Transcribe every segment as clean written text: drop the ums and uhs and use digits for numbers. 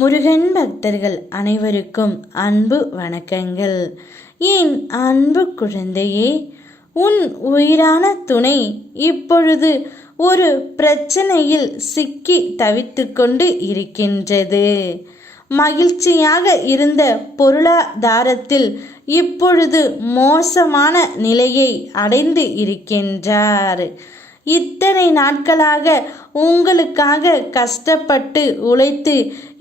முருகன் பக்தர்கள் அனைவருக்கும் அன்பு வணக்கங்கள். என் அன்பு குழந்தையே, உன் உயிரான துணை இப்பொழுது ஒரு பிரச்சனையில் சிக்கி தவித்து கொண்டு இருக்கின்றது. மகிழ்ச்சியாக இருந்த பொருளாதாரத்தில் இப்பொழுது மோசமான நிலையை அடைந்து இருக்கின்றார். இத்தனை நாட்களாக உங்களுக்காக கஷ்டப்பட்டு உழைத்து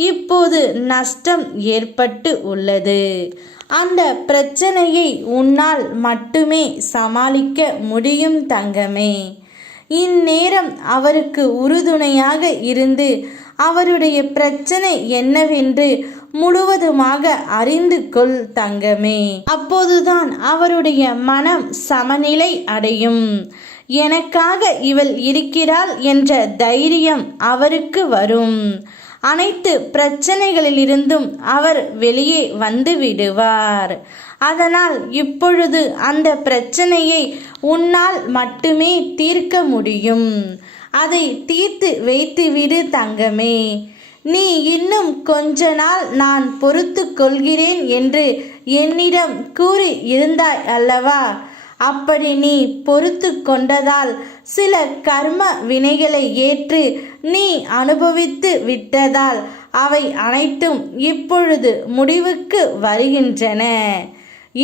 இப்போது நஷ்டம் ஏற்பட்டு உள்ளது. அந்த பிரச்சனையை உன்னால் மட்டுமே சமாளிக்க முடியும் தங்கமே. இந்நேரம் அவருக்கு உறுதுணையாக இருந்து அவருடைய பிரச்சனை என்னவென்று முழுவதுமாக அறிந்து கொள் தங்கமே. அப்போதுதான் அவருடைய மனம் சமநிலை அடையும். எனக்காக இவள் இருக்கிறாள் என்ற தைரியம் அவருக்கு வரும். அனைத்து பிரச்சனைகளிலிருந்தும் அவர் வெளியே வந்து விடுவார். அதனால் இப்பொழுது அந்த பிரச்சனையை உன்னால் மட்டுமே தீர்க்க முடியும். அதை தீர்த்து வைத்து விடு தங்கமே. நீ இன்னும் கொஞ்ச நாள் நான் பொறுத்து கொள்கிறேன் என்று என்னிடம் கூறி இருந்தாய் அல்லவா? அப்படி நீ பொறுத்து கொண்டதால் சில கர்ம வினைகளை ஏற்று நீ அனுபவித்து விட்டதால் அவை அனைத்தும் இப்பொழுது முடிவுக்கு வருகின்றன.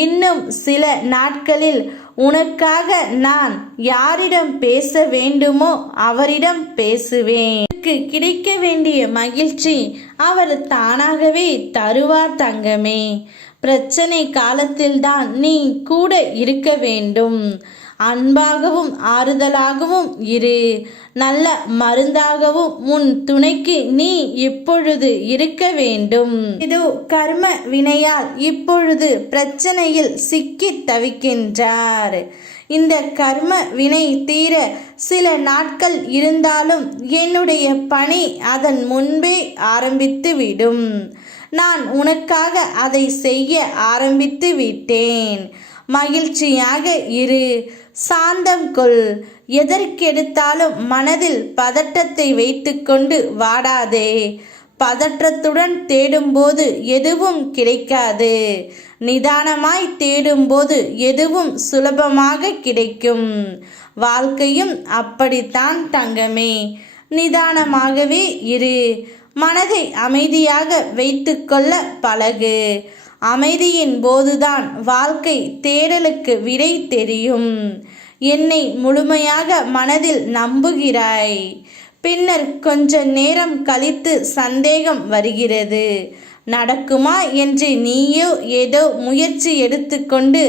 இன்னும் சில நாட்களில் உனக்காக நான் யாரிடம் பேச வேண்டுமோ அவரிடம் பேசுவேன். கிடைக்க வேண்டிய மகிழ்ச்சி அவர் தானாகவே தருவார் தங்கமே. பிரச்சனை காலத்தில்தான் நீ கூட இருக்க வேண்டும். அன்பாகவும் ஆறுதலாகவும் இரு. நல்ல மருந்தாகவும் உன் துணைக்கு நீ இப்பொழுது இருக்க வேண்டும். இதோ கர்ம வினையால் இப்பொழுது பிரச்சனையில் சிக்கி தவிக்கின்றார். இந்த கர்ம வினை தீர சில நாட்கள் இருந்தாலும் என்னுடைய பணி அதன் முன்பே ஆரம்பித்து விடும். நான் உனக்காக அதை செய்ய ஆரம்பித்து விட்டேன். மகிழ்ச்சியாக இரு, சாந்தம் கொள். எதற்கெடுத்தாலும் மனதில் பதட்டத்தை வைத்துக்கொண்டு வாடாதே. பதற்றத்துடன் தேடும்போது எதுவும் கிடைக்காது. நிதானமாய் தேடும்போது எதுவும் சுலபமாக கிடைக்கும். வாழ்க்கையும் அப்படித்தான் தங்கமே. நிதானமாகவே இரு. மனதை அமைதியாக வைத்து கொள்ள பழகு. அமைதியின் போதுதான் வாழ்க்கை தேடலுக்கு விடை தெரியும். என்னை முழுமையாக மனதில் நம்புகிறாய். பின்னர் கொஞ்ச நேரம் கழித்து சந்தேகம் வருகிறது. நடக்குமா என்று நீயோ ஏதோ முயற்சி எடுத்துக்கொண்டு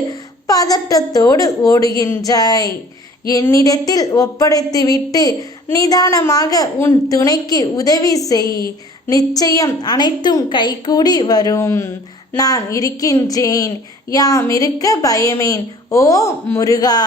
பதட்டத்தோடு ஓடுகின்றாய். என்னிடத்தில் ஒப்படைத்துவிட்டு நிதானமாக உன் துணைக்கு உதவி செய். நிச்சயம் அனைத்தும் கைகூடி வரும். நான் இருக்கின்றேன். யாம் இருக்க பயமேன். ஓ முருகா.